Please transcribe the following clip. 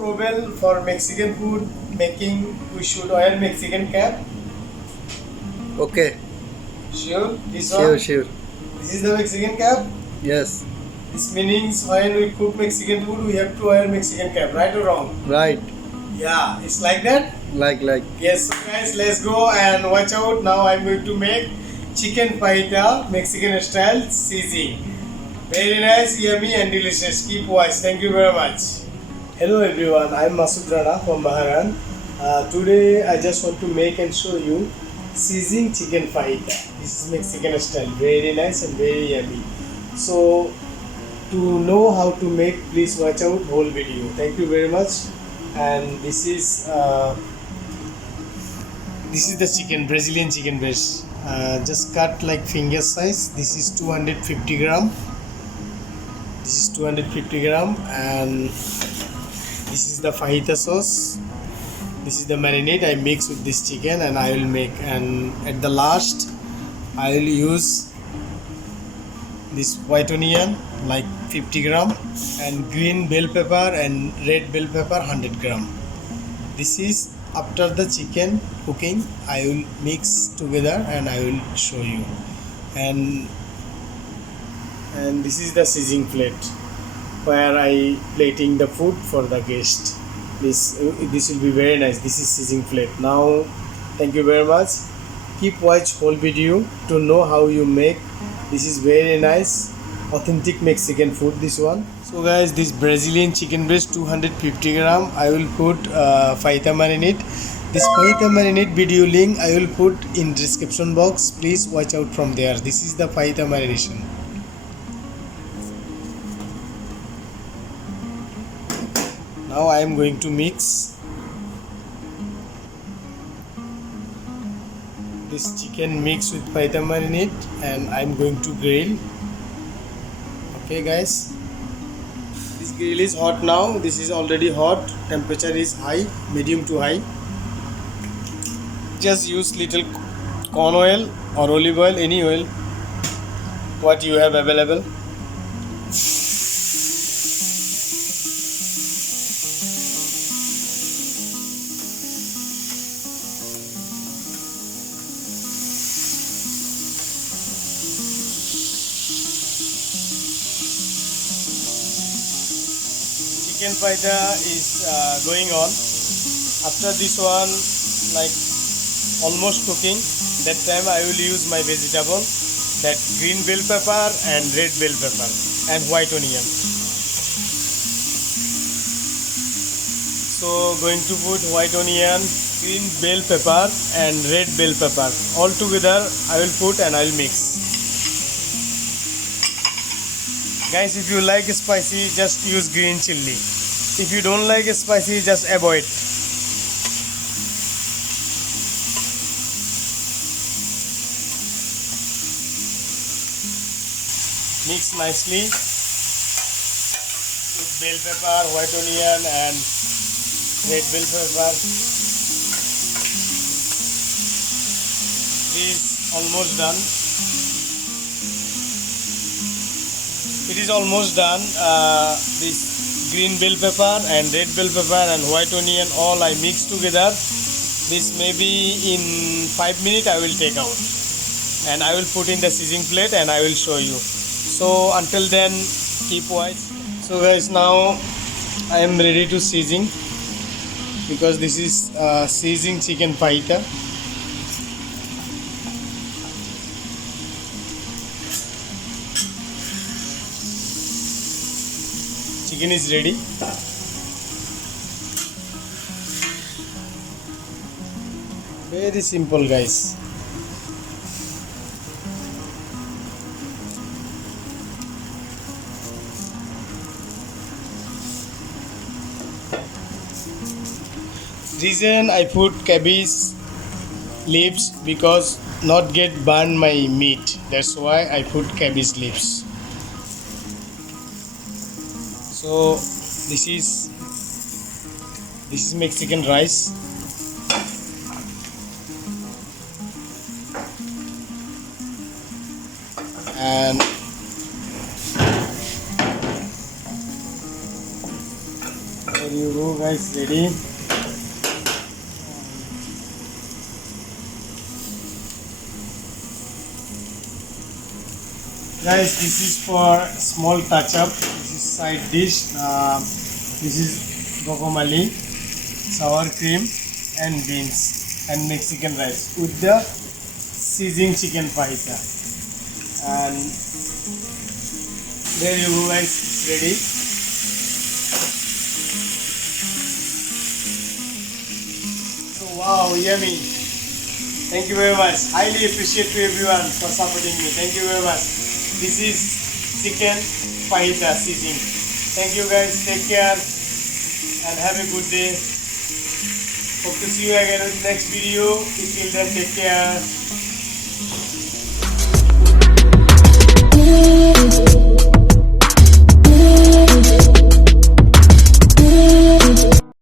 Robel, for Mexican food making, we should wear Mexican cap. Okay. Sure? This Sure, one? sure. This is the Mexican cap. Yes. This means when we cook Mexican food, we have to wear Mexican cap, right or wrong? Right. Yeah, it's like that? Like. Yes, so guys, let's go and watch out. Now I'm going to make chicken fajita, Mexican style, sizzling. Very nice, yummy and delicious. Keep watch. Thank you very much. Hello everyone, I'm Masud Rana from Bahrain. Today I just want to make and show you sizzling chicken fajita. This is Mexican style. Very nice and very yummy. So to know how to make, please watch out whole video. Thank you very much. And this is the chicken, Brazilian chicken breast. Just cut like finger size. This is 250 gram. This is 250 gram, and this is the fajita sauce. This is the marinade I mix with this chicken, and I will make. And at the last, I will use this white onion like 50 gram, and green bell pepper and red bell pepper 100 gram. This is after the chicken cooking. I will mix together and I will show you. And this is the sizzling plate where I plating the food for the guest. This will be very nice. This is sizzling plate. Now thank you very much. Keep watch whole video to know how you make. This is very nice authentic Mexican food, this one. So guys, this Brazilian chicken breast 250 gram, I will put fajita marinade. This fajita marinade video link I will put in description box. Please watch out from there. This is the fajita marination. Now I am going to mix this chicken mix with fajita marinade, and I am going to grill. Okay guys, this grill is hot now. This is already hot. Temperature is high, medium to high. Just use little corn oil or olive oil, any oil what you have available. Chicken fajita is going on. After this one, like almost cooking, that time I will use my vegetable, that green bell pepper and red bell pepper and white onion. So going to put white onion, green bell pepper and red bell pepper all together. I will put and I will mix. Guys, if you like spicy, just use green chili. If you don't like spicy, just avoid. Mix nicely with bell pepper, white onion and red bell pepper. It is almost done. It is almost done. This green bell pepper and red bell pepper and white onion all I mix together. This maybe in 5 minutes I will take out and I will put in the sizzling plate and I will show you. So until then, keep watch. So guys, now I am ready to sizzling because this is sizzling chicken fajita. Chicken is ready. Very simple, guys. Reason I put cabbage leaves because not get burn my meat. That's why I put cabbage leaves. So this is Mexican rice. And There you go, guys. Ready. Guys, this is for small touch up. This is side dish. This is guacamole, sour cream, and beans and Mexican rice with the sizzling chicken fajita. And there you go, guys. It's ready. So wow, yummy. Thank you very much. Highly appreciate to everyone for supporting me. Thank you very much. This is chicken fajita sizzling. Thank you guys. Take care and have a good day. Hope to see you again with next video. Till then, take care.